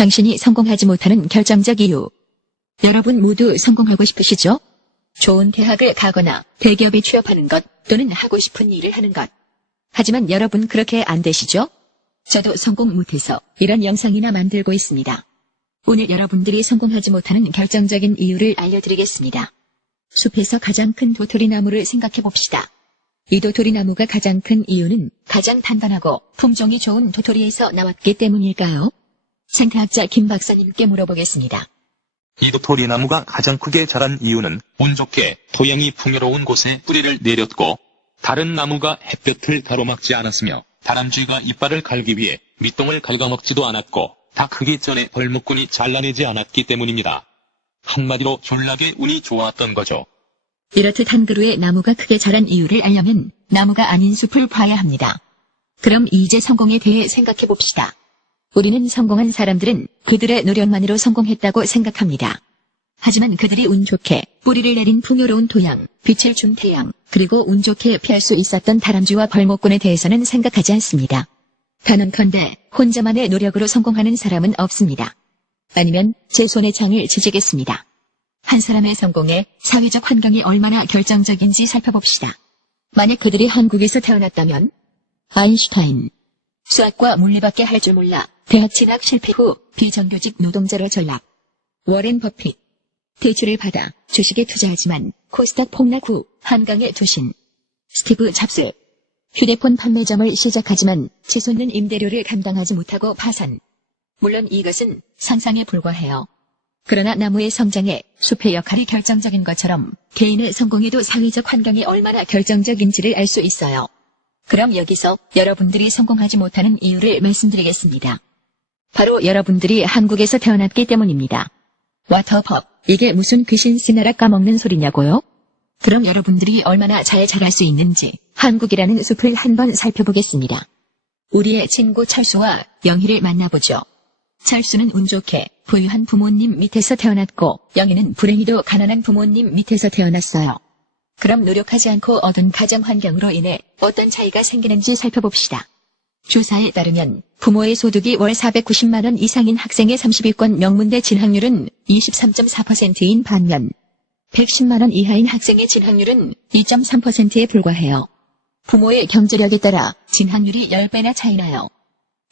당신이 성공하지 못하는 결정적 이유. 여러분 모두 성공하고 싶으시죠? 좋은 대학을 가거나 대기업에 취업하는 것 또는 하고 싶은 일을 하는 것. 하지만 여러분 그렇게 안 되시죠? 저도 성공 못해서 이런 영상이나 만들고 있습니다. 오늘 여러분들이 성공하지 못하는 결정적인 이유를 알려드리겠습니다. 숲에서 가장 큰 도토리나무를 생각해 봅시다. 이 도토리나무가 가장 큰 이유는 가장 단단하고 품종이 좋은 도토리에서 나왔기 때문일까요? 생태학자 김 박사님께 물어보겠습니다. 이 도토리나무가 가장 크게 자란 이유는 운 좋게 토양이 풍요로운 곳에 뿌리를 내렸고 다른 나무가 햇볕을 가로막지 않았으며 다람쥐가 이빨을 갈기 위해 밑동을 갉아먹지도 않았고 다 크기 전에 벌목꾼이 잘라내지 않았기 때문입니다. 한마디로 졸라게 운이 좋았던 거죠. 이렇듯 한 그루의 나무가 크게 자란 이유를 알려면 나무가 아닌 숲을 봐야 합니다. 그럼 이제 성공에 대해 생각해 봅시다. 우리는 성공한 사람들은 그들의 노력만으로 성공했다고 생각합니다. 하지만 그들이 운 좋게 뿌리를 내린 풍요로운 토양, 빛을 준 태양, 그리고 운 좋게 피할 수 있었던 다람쥐와 벌목꾼에 대해서는 생각하지 않습니다. 단언컨대 혼자만의 노력으로 성공하는 사람은 없습니다. 아니면 제 손에 창을 치지겠습니다. 한 사람의 성공에 사회적 환경이 얼마나 결정적인지 살펴봅시다. 만약 그들이 한국에서 태어났다면 아인슈타인, 수학과 물리밖에 할 줄 몰라 대학 진학 실패 후 비정규직 노동자로 전락. 워렌 버핏, 대출을 받아 주식에 투자하지만 코스닥 폭락 후 한강에 투신. 스티브 잡스, 휴대폰 판매점을 시작하지만 치솟는 임대료를 감당하지 못하고 파산. 물론 이것은 상상에 불과해요. 그러나 나무의 성장에 숲의 역할이 결정적인 것처럼 개인의 성공에도 사회적 환경이 얼마나 결정적인지를 알 수 있어요. 그럼 여기서 여러분들이 성공하지 못하는 이유를 말씀드리겠습니다. 바로 여러분들이 한국에서 태어났기 때문입니다. 와터법, 이게 무슨 귀신 쓰나라 까먹는 소리냐고요? 그럼 여러분들이 얼마나 잘 자랄 수 있는지 한국이라는 숲을 한번 살펴보겠습니다. 우리의 친구 철수와 영희를 만나보죠. 철수는 운 좋게 부유한 부모님 밑에서 태어났고 영희는 불행히도 가난한 부모님 밑에서 태어났어요. 그럼 노력하지 않고 얻은 가정 환경으로 인해 어떤 차이가 생기는지 살펴봅시다. 조사에 따르면 부모의 소득이 월 490만 원 이상인 학생의 30위권 명문대 진학률은 23.4%인 반면 110만 원 이하인 학생의 진학률은 2.3%에 불과해요. 부모의 경제력에 따라 진학률이 10배나 차이나요.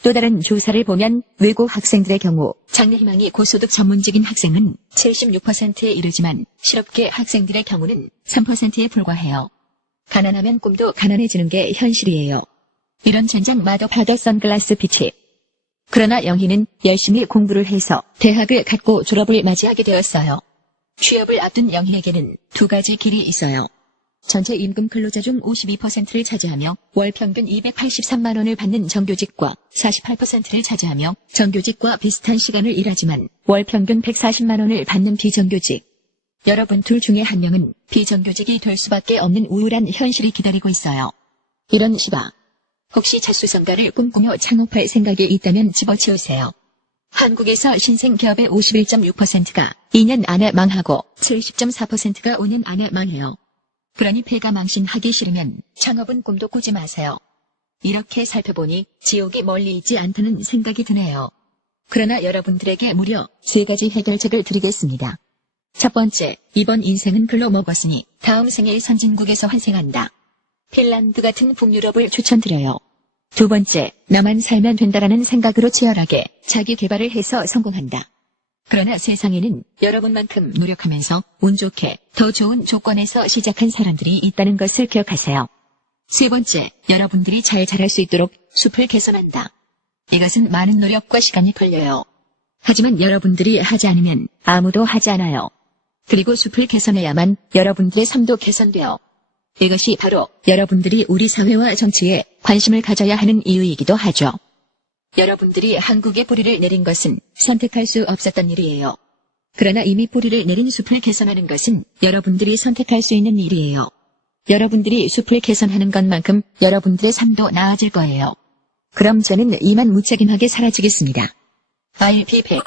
또 다른 조사를 보면 외고 학생들의 경우 장래희망이 고소득 전문직인 학생은 76%에 이르지만 실업계 학생들의 경우는 3%에 불과해요. 가난하면 꿈도 가난해지는 게 현실이에요. 이런 젠장 마더 파더 선글라스 빛이. 그러나 영희는 열심히 공부를 해서 대학을 갔고 졸업을 맞이하게 되었어요. 취업을 앞둔 영희에게는 두 가지 길이 있어요. 전체 임금 근로자 중 52%를 차지하며 월 평균 283만 원을 받는 정규직과 48%를 차지하며 정규직과 비슷한 시간을 일하지만 월 평균 140만 원을 받는 비정규직. 여러분 둘 중에 한 명은 비정규직이 될 수밖에 없는 우울한 현실이 기다리고 있어요. 이런 시바. 혹시 자수성가를 꿈꾸며 창업할 생각이 있다면 집어치우세요. 한국에서 신생 기업의 51.6%가 2년 안에 망하고 70.4%가 5년 안에 망해요. 그러니 폐가 망신하기 싫으면 창업은 꿈도 꾸지 마세요. 이렇게 살펴보니 지옥이 멀리 있지 않다는 생각이 드네요. 그러나 여러분들에게 무려 3가지 해결책을 드리겠습니다. 첫 번째, 이번 인생은 글로 먹었으니 다음 생에 선진국에서 환생한다. 핀란드 같은 북유럽을 추천드려요. 두 번째, 나만 살면 된다라는 생각으로 치열하게 자기 개발을 해서 성공한다. 그러나 세상에는 여러분만큼 노력하면서 운 좋게 더 좋은 조건에서 시작한 사람들이 있다는 것을 기억하세요. 세 번째, 여러분들이 잘 자랄 수 있도록 숲을 개선한다. 이것은 많은 노력과 시간이 걸려요. 하지만 여러분들이 하지 않으면 아무도 하지 않아요. 그리고 숲을 개선해야만 여러분들의 삶도 개선돼요. 이것이 바로 여러분들이 우리 사회와 정치에 관심을 가져야 하는 이유이기도 하죠. 여러분들이 한국에 뿌리를 내린 것은 선택할 수 없었던 일이에요. 그러나 이미 뿌리를 내린 숲을 개선하는 것은 여러분들이 선택할 수 있는 일이에요. 여러분들이 숲을 개선하는 것만큼 여러분들의 삶도 나아질 거예요. 그럼 저는 이만 무책임하게 사라지겠습니다. RP100